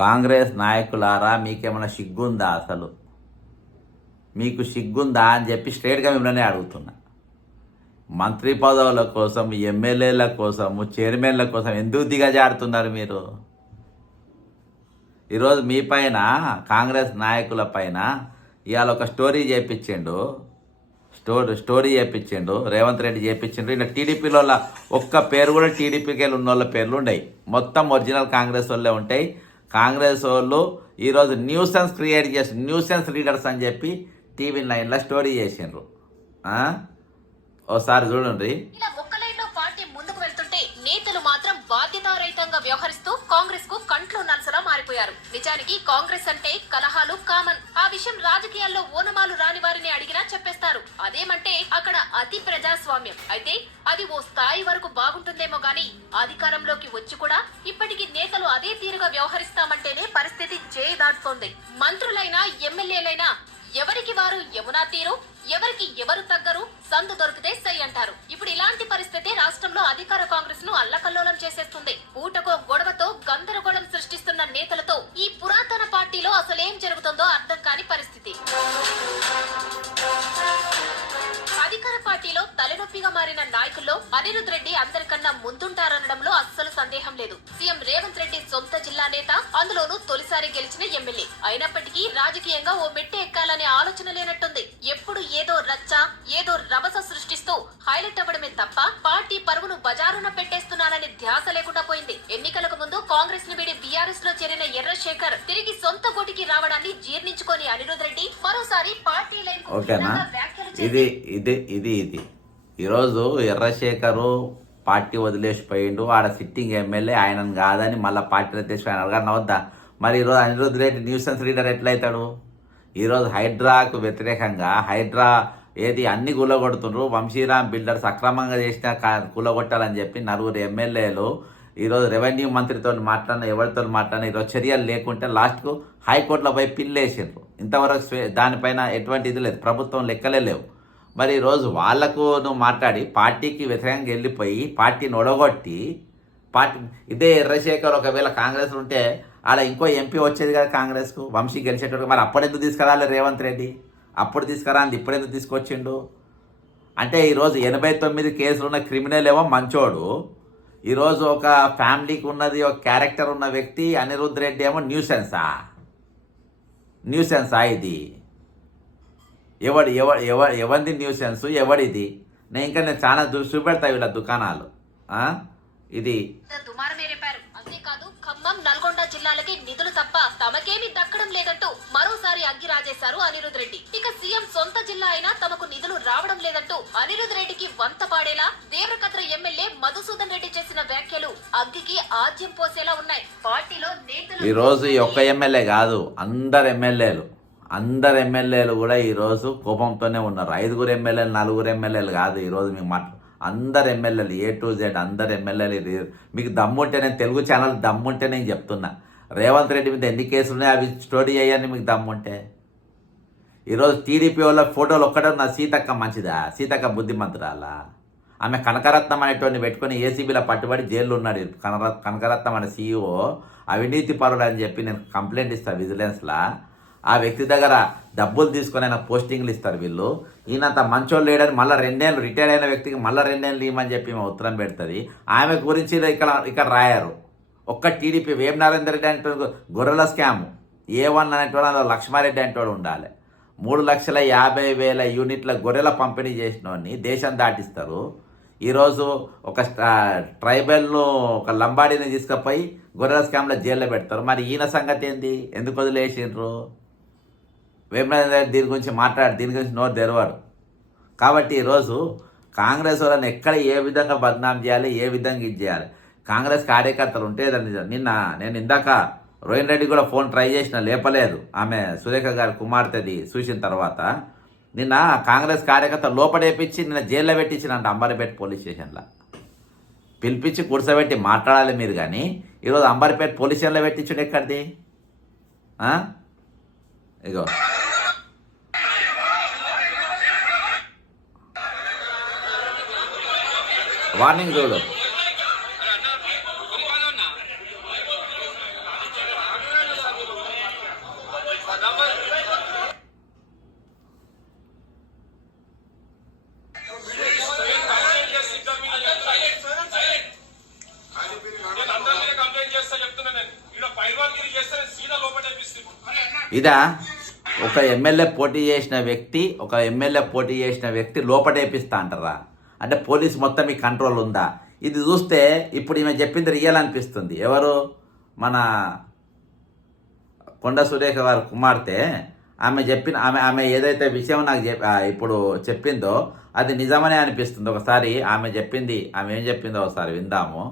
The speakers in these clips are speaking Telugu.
కాంగ్రెస్ నాయకులారా, మీకేమైనా సిగ్గుందా? అసలు మీకు సిగ్గుందా అని చెప్పి స్ట్రేట్గా మిమ్మల్ని అడుగుతున్నా. మంత్రి పదవుల కోసం, ఎమ్మెల్యేల కోసము, చైర్మన్ల కోసం ఎందుకు దిగజారుతున్నారు మీరు? ఈరోజు మీ పైన, కాంగ్రెస్ నాయకుల పైన ఇవాళ ఒక స్టోరీ చేయించిండు రేవంత్ రెడ్డి చేయించిండు. ఇలా టీడీపీలో ఒక్క పేరు కూడా టీడీపీకి ఉన్న వాళ్ళ పేర్లు ఉండయి, మొత్తం ఒరిజినల్ కాంగ్రెస్ వాళ్ళే ఉంటాయి. కాంగ్రెస్ వాళ్ళు ఈరోజు న్యూసెన్స్ క్రియేట్ చేసి న్యూసెన్స్ రీడర్స్ అని చెప్పి టీవీ 9లో స్టోరీ చేసిండ్రు. ఓసారి చూడండి. నేతలు మాత్రం బాధ్యతారహితంగా వ్యవహరిస్తూ కాంగ్రెస్ కు కంట్లో నలసలా మారిపోయారు. నిజానికి కాంగ్రెస్ అంటే కలహాలు కామన్. ఆ విషయం రాజకీయాల్లో ఓనమాలు రాని వారిని అడిగినా చెప్పేస్తారు. అదేమంటే అక్కడ అతి ప్రజాస్వామ్యం. అయితే అది ఓ స్థాయి వరకు బాగుంటుందేమో గాని అధికారంలోకి వచ్చి కూడా ఇప్పటికీ నేతలు అదే తీరుగా వ్యవహరిస్తామంటేనే పరిస్థితి చేయి దాటుతోంది. మంత్రులైనా ఎమ్మెల్యేలైనా ఎవరికి వారు యమునా తీరు, ఎవరికి ఎవరు తగ్గరు, సందు దొరికితే సై అంటారు. ఇప్పుడు ఇలాంటి పరిస్థితి రాష్ట్రంలో అధికార కాంగ్రెస్ ను అల్లకల్లోలం చేసేస్తుంది. పూటకో గొడవతో గందరగోళం సృష్టిస్తున్న నేతలతో ఈ పురాతన పార్టీలో అసలేం జరుగుతుందో అర్థం కాని పరిస్థితి. అధికార పార్టీలో తలనొప్పిగా మారిన నాయకుల్లో అనిరుద్ రెడ్డి అందరికన్నా ముందుంటారనడంలో అస్సలు సందేహం లేదు. సీఎం రేవంత్ రెడ్డి సొంత జిల్లా నేత, అందులోనూ తొలిసారి గెలిచిన ఎమ్మెల్యే. అయినప్పటికీ రాజకీయంగా ఓ మెట్టు ఎక్కాలనే ఆలోచన లేనట్టుంది. ఎప్పుడు ఏదో రచ్చ, ఏదో రభస సృష్టిస్తూ హైలైట్ అవ్వడమే తప్ప పార్టీ పరువును బజారున పెట్టేస్తున్నానని ధ్యాస లేకుండా పోయింది. ఎన్నికలకు ముందు కాంగ్రెస్ ని వీడి బీఆర్ఎస్ లో చేరిన ఎర్రశేఖర్ తిరిగి సొంత గోటికి రావడాన్ని జీర్ణించుకొని అనిరుద్ రెడ్డి మరోసారి పార్టీ లైన్ ఇది ఈరోజు ఎర్రశేఖరు పార్టీ వదిలేసిపోయిండు. ఆడ సిట్టింగ్ ఎమ్మెల్యే ఆయనను కాదని మళ్ళీ పార్టీలో తెచ్చిపోయిన అడగన్న వద్దా? మరి ఈరోజు అనిరుద్ రెడ్డి న్యూసెన్స్ రీడర్ ఎట్లయితాడు? ఈరోజు హైడ్రాకు వ్యతిరేకంగా ఏది అన్ని కూలగొడుతుండ్రు. వంశీరామ్ బిల్డర్స్ అక్రమంగా చేసిన కూలగొట్టాలని చెప్పి నలుగురు ఎమ్మెల్యేలు ఈరోజు రెవెన్యూ మంత్రితో మాట్లాడిన, ఎవరితో మాట్లాడిన ఈరోజు చర్యలు లేకుంటే లాస్ట్కు హైకోర్టులో పోయి పిల్లేసిండ్రు. ఇంతవరకు దానిపైన ఎటువంటి ఇది లేదు, ప్రభుత్వం లెక్కలే లేవు. మరి ఈరోజు వాళ్లకు నువ్వు మాట్లాడి పార్టీకి వ్యతిరేకంగా వెళ్ళిపోయి పార్టీని ఒడగొట్టి ఇదే ఎర్రశేఖర్ ఒకవేళ కాంగ్రెస్ ఉంటే ఆడ ఇంకో ఎంపీ వచ్చేది కదా కాంగ్రెస్కు, వంశీ గెలిచేటప్పుడు. మరి అప్పుడెందుకు తీసుకురాలి రేవంత్ రెడ్డి? అప్పుడు తీసుకురాంది ఇప్పుడెందుకు తీసుకొచ్చిండు? అంటే ఈరోజు 89 కేసులు ఉన్న క్రిమినల్ ఏమో మంచోడు, ఈరోజు ఒక ఫ్యామిలీకి ఉన్నది, ఒక క్యారెక్టర్ ఉన్న వ్యక్తి అనిరుద్ రెడ్డి ఏమో న్యూసెన్సా ఇది? ఎవరిది న్యూసెన్స్? ఎవడిది? నేను చాలా చూపెడతా వీళ్ళ దుకాణాలు. ఇది అంతేకాదు ఖమ్మం, నల్గొండ జిల్లాలకి నిధులు తప్ప తమకేమీ దక్కడం లేదంటూ మరోసారి అగ్గి రాజేశారు అనిరుద్ రెడ్డి. ఇక సీఎం సొంత జిల్లా అయినా తమకు నిధులు రావడం లేదంటూ అనిరుద్ రెడ్డికి వంత పాడేలా దేవరకద్ర ఎమ్మెల్యే మధుసూదన్ రెడ్డి చేసిన వ్యాఖ్యలు అగ్గికి ఆజ్యం పోసేలా ఉన్నాయి. పార్టీలో నేతలు ఈరోజు ఈ ఒక్క ఎమ్మెల్యే కాదు, అందరు ఎమ్మెల్యేలు కూడా ఈరోజు కోపంతోనే ఉన్నారు. 5 ఎమ్మెల్యేలు 4 ఎమ్మెల్యేలు కాదు, ఈరోజు మీకు అందరు ఎమ్మెల్యేలు A to Z అందరు ఎమ్మెల్యేలు. మీకు దమ్ముంటే, నేను తెలుగు ఛానల్ దమ్ముంటే నేను చెప్తున్నా, రేవంత్ రెడ్డి మీద ఎన్ని కేసులు ఉన్నాయి అవి స్టోరీ చేయని మీకు దమ్ముంటే. ఈరోజు టీడీపీ వాళ్ళ ఫోటోలు ఒక్కడే ఉన్న సీతక్క మంచిదా? సీతక్క బుద్ధిమంతురాలా? ఆమె కనకరత్నం అనేటువంటి పెట్టుకొని ఏసీబీలో పట్టుబడి జైల్లో ఉన్నాడు. కనకరత్నం అనే CEO అవినీతి పరుడు అని చెప్పి నేను కంప్లైంట్ ఇస్తాను విజిలెన్స్లా. ఆ వ్యక్తి దగ్గర డబ్బులు తీసుకొని ఆయన పోస్టింగ్లు ఇస్తారు వీళ్ళు. ఈయనంత మంచోళ్ళు లేడని మళ్ళీ 2 ఏళ్ళు రిటైర్ అయిన వ్యక్తికి మళ్ళీ 2 ఏళ్ళు ఇవ్వమని చెప్పి మేము ఉత్తరం పెడుతుంది. ఆమె గురించి ఇక్కడ రాయారు. ఒక్క టీడీపీ వేమనారాయణ రెడ్డి అంటే గొర్రెల స్కాము A1 అనేటువంటి అందులో లక్ష్మారెడ్డి అంటోడు ఉండాలి. 3,50,000 యూనిట్ల గొర్రెల పంపిణీ చేసినోడిని దేశం దాటిస్తారు. ఈరోజు ఒక ట్రైబల్ను, ఒక లంబాడీని తీసుకుపోయి గొర్రెల స్కామ్లో జైల్లో పెడతారు. మరి ఈయన సంగతి ఏంది? ఎందుకు వదిలేసిండ్రు? వేమనారాయణ దీని గురించి నోరు తెరవాడు. కాబట్టి ఈరోజు కాంగ్రెస్ వాళ్ళని ఎక్కడ ఏ విధంగా బద్నాం చేయాలి, ఏ విధంగా ఇది చేయాలి, కాంగ్రెస్ కార్యకర్తలు ఉంటే నేను ఇందాక రోహిన్ రెడ్డి కూడా ఫోన్ ట్రై చేసిన, లేపలేదు. ఆమె సురేఖ గారి కుమార్తెది చూసిన తర్వాత నిన్న కాంగ్రెస్ కార్యకర్త లోపడేపించి నిన్న జైల్లో పెట్టించినంట అంబర్పేట పోలీస్ స్టేషన్లో. పిలిపించి కూర్చోబెట్టి మాట్లాడాలి మీరు. కానీ ఈరోజు అంబర్పేట పోలీస్ స్టేషన్లో పెట్టించుడు ఎక్కడిది? ఇగో వార్నింగ్ చూడు. ఇదా ఒక ఎమ్మెల్యే పోటీ చేసిన వ్యక్తి లోపటేపిస్తా అంటారా? అంటే పోలీస్ మొత్తం మీ కంట్రోల్ ఉందా? ఇది చూస్తే ఇప్పుడు ఈమె చెప్పింది రియల్ అనిపిస్తుంది. ఎవరు? మన కొండ సురేఖ గారు కుమార్తె. ఆమె ఏదైతే విషయం నాకు ఇప్పుడు చెప్పిందో అది నిజమనే అనిపిస్తుంది. ఒకసారి ఆమె ఏం చెప్పిందో ఒకసారి విందాము.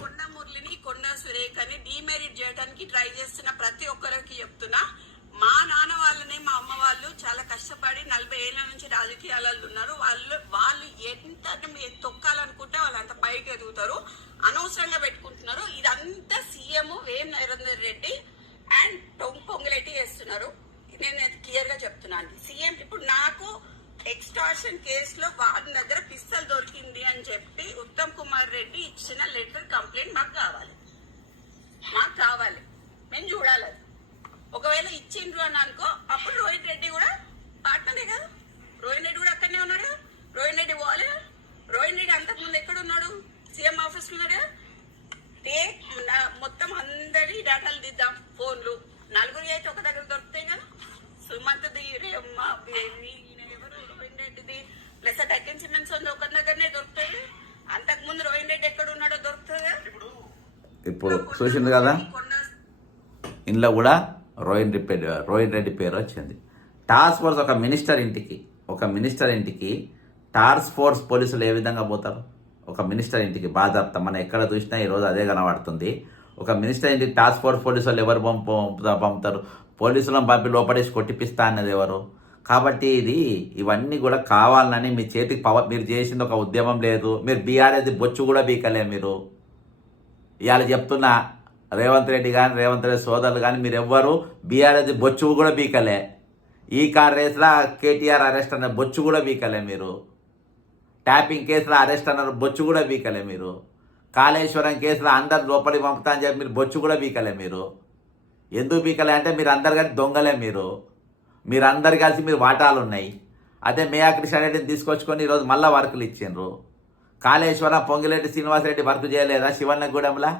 కొండ మురళిని కొండ సురేఖని డిమెరిట్ చేయడానికి ట్రై చేస్తున్న ప్రతి ఒక్కరికి చెప్తున్నా, మా నాన్న వాళ్ళని మా అమ్మ వాళ్ళు చాలా కష్టపడి 40 ఏళ్ల నుంచి రాజకీయాలలో ఉన్నారు. వాళ్ళు ఎంత తొక్కాలనుకుంటే వాళ్ళు అంత పైకి ఎదుగుతారు. అనవసరంగా పెట్టుకుంటున్నారు. ఇదంతా CM Vem Narender Reddy and Ponguleti చేస్తున్నారు. నేను క్లియర్ గా చెప్తున్నాను. సీఎం ఇప్పుడు నాకు ఎక్స్టార్షన్ కేసులో వారి దగ్గర పిస్తల్ దొరికింది అని చెప్పి ఉత్తమ్ కుమార్ రెడ్డి ఇచ్చిన లెటర్ కంప్లైంట్ మాకు కావాలి. మేము చూడాలి. ఒకవేళ ఇచ్చిండ్రు అని అనుకో, అప్పుడు రోహిత్ రెడ్డి కూడా పార్ట్నరే కదా. రోహిత్ రెడ్డి కూడా అక్కడనే ఉన్నాడు కదా. రోహిత్ రెడ్డి పోలే. రోహిత్ రెడ్డి అంతకుముందు ఎక్కడ ఉన్నాడు? సీఎం ఆఫీస్ లో ఉన్నాడు కదా. మొత్తం అందరి డేటాలు దిద్దాం. ఫోన్లు నలుగురి అయితే ఒక దగ్గర దొరుకుతాయి కదా. సుమంత్ది, ఎవరు రోహిత్ రెడ్డిది ప్లస్ డెక్కన్ సిమెంట్స్ ఉంది ఒక దగ్గరనే దొరుకుతుంది. అంతకు ముందు రోహిత్ రెడ్డి ఎక్కడ ఉన్నాడో దొరుకుతుంది. ఇప్పుడు చూసింది కదా, ఇంట్లో కూడా రోహిత్ రెడ్డి పేరు వచ్చింది. టాస్క్ ఫోర్స్ ఒక మినిస్టర్ ఇంటికి టాస్క్ ఫోర్స్ పోలీసులు ఏ విధంగా పోతారు? ఒక మినిస్టర్ ఇంటికి బాధాప్త మనం ఎక్కడ చూసినా ఈరోజు అదే కనబడుతుంది. ఒక మినిస్టర్ ఇంటికి టాస్క్ ఫోర్స్ పోలీసులు ఎవరు పంపుతారు? పోలీసులను పంపి లోపడేసి కొట్టిపిస్తా అన్నది ఎవరు? కాబట్టి ఇవన్నీ కూడా కావాలని మీ చేతికి పవర్, మీరు చేసింది ఒక ఉద్యమం లేదు. మీరు బీఆర్ఎస్ బొచ్చు కూడా బీకలే. మీరు ఇవాళ చెప్తున్నా, రేవంత్ రెడ్డి సోదరులు కానీ మీరు ఎవ్వరు బీఆర్ఎస్ బొచ్చు కూడా బీకలే. ఈ కార్ రేస్లో కేటీఆర్ అరెస్ట్ అన్న బొచ్చు కూడా బీకలే. మీరు ట్యాపింగ్ కేసులో అరెస్ట్ అన్నారు, బొచ్చు కూడా బీకలే. మీరు కాళేశ్వరం కేసులో అందరు లోపలికి పంపుతా అని చెప్పి మీరు బొచ్చు కూడా బీకలే. మీరు ఎందుకు బీకలే అంటే మీరు అందరు కలిసి దొంగలే. మీరు అందరు కలిసి మీరు వాటాలు ఉన్నాయి. అదే మేయా కృష్ణారెడ్డిని తీసుకొచ్చుకొని ఈరోజు మళ్ళీ వర్కులు ఇచ్చిండ్రు. కాళేశ్వరం పొంగిరెడ్డి శ్రీనివాసరెడ్డి వర్క్ చేయలేదా? శివన్నగూడెంలా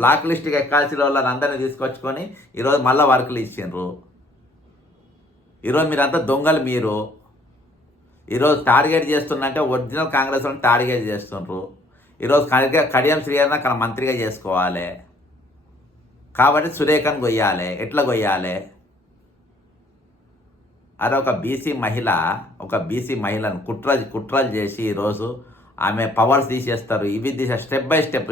బ్లాక్ లిస్ట్కి ఎక్కాల్సిన వాళ్ళని అందరినీ తీసుకొచ్చుకొని ఈరోజు మళ్ళీ వర్కులు ఇచ్చిండ్రు. ఈరోజు మీరంతా దొంగలు. మీరు ఈరోజు టార్గెట్ చేస్తున్నంటే ఒరిజినల్ కాంగ్రెస్ వాళ్ళని టార్గెట్ చేస్తుండ్రు. ఈరోజు కడియం శ్రీహరిని అక్కడ మంత్రిగా చేసుకోవాలి కాబట్టి సురేఖను కొయ్యాలి. ఎట్లా కొయ్యాలి? అరే ఒక బీసీ మహిళను కుట్రలు చేసి ఈరోజు ఆమె పవర్స్ తీసేస్తారు. Step by step.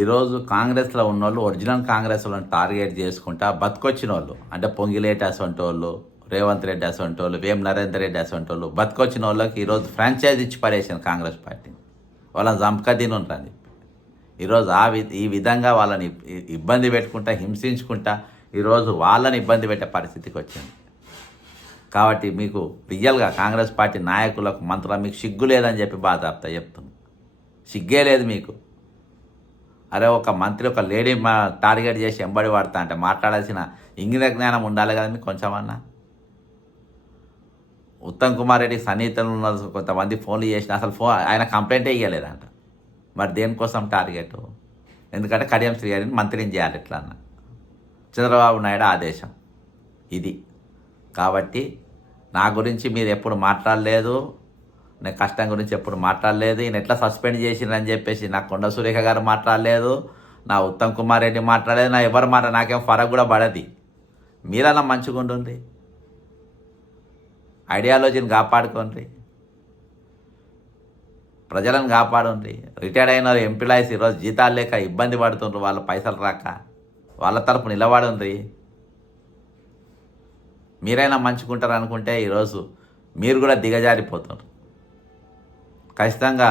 ఈరోజు కాంగ్రెస్లో ఉన్నోళ్ళు ఒరిజినల్ కాంగ్రెస్ వాళ్ళని టార్గెట్ చేసుకుంటా బతికొచ్చిన వాళ్ళు, అంటే పొంగిలేటి అసొంటి వాళ్ళు, రేవంత్ రెడ్డి అసొంటి వాళ్ళు, వేం నరేందర్ రెడ్డి అసొంటి వాళ్ళు బతికొచ్చిన వాళ్ళకి ఈరోజు ఫ్రాంచైజ్ ఇచ్చి పడేసాను కాంగ్రెస్ పార్టీ. వాళ్ళని చంపకదీని ఉంటుంది. ఈరోజు ఈ విధంగా వాళ్ళని ఇబ్బంది పెట్టుకుంటా, హింసించుకుంటా ఈరోజు వాళ్ళని ఇబ్బంది పెట్టే పరిస్థితికి వచ్చింది. కాబట్టి మీకు రియల్గా కాంగ్రెస్ పార్టీ నాయకులకు మంత్రులకు మీకు సిగ్గు లేదని చెప్పి బాధాప్తా చెప్తున్నాను. సిగ్గే లేదు మీకు. అరే ఒక మంత్రి ఒక లేడీ టార్గెట్ చేసి ఎంబడి వాడతా అంటే మాట్లాడాల్సిన ఇంగిత జ్ఞానం ఉండాలి కదా మీకు కొంచెమన్నా. ఉత్తమ్ కుమార్ రెడ్డి సన్నిహితులు ఉన్న కొంతమంది ఫోన్లు చేసిన అసలు ఆయన కంప్లైంటే ఇవ్వలేదంట. మరి దేనికోసం టార్గెట్? ఎందుకంటే కడియం శ్రీహరిని మంత్రిని చేయాలి ఎట్లా అన్న చంద్రబాబు నాయుడు ఆదేశం ఇది. కాబట్టి నా గురించి మీరు ఎప్పుడు మాట్లాడలేదు, నేను కష్టం గురించి ఎప్పుడు మాట్లాడలేదు. ఈయన ఎట్లా సస్పెండ్ చేసిండ్రని చెప్పేసి నా కొండ సురేఖ గారు మాట్లాడలేదు, నా ఉత్తమ్ కుమార్ రెడ్డి మాట్లాడలేదు, నా ఎవరు నాకేం ఫరక్ కూడా పడది. మీరన్నా మంచిగా ఉండండి, ఐడియాలజీని కాపాడుకోండి, ప్రజలను కాపాడండి. రిటైర్డ్ అయిన ఎంప్లాయీస్ ఈరోజు జీతాలు లేక ఇబ్బంది పడుతుండ్రు, వాళ్ళ పైసలు రాక, వాళ్ళ తరపు నిలబడండి. మీరైనా మంచుకుంటారు అనుకుంటే ఈరోజు మీరు కూడా దిగజారిపోతున్నారు. ఖచ్చితంగా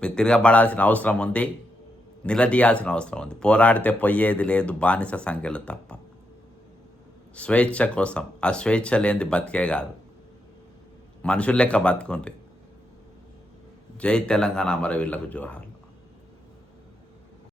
మీరు తిరగబడాల్సిన అవసరం ఉంది, నిలదీయాల్సిన అవసరం ఉంది. పోరాడితే పోయేది లేదు, బానిస సంఖ్యలు తప్ప. స్వేచ్ఛ కోసం, ఆ స్వేచ్ఛ లేనిది బతికే కాదు, మనుషులు లెక్క బతుకుండ్రి. జై తెలంగాణ, అమరవీరులకు జోహార్.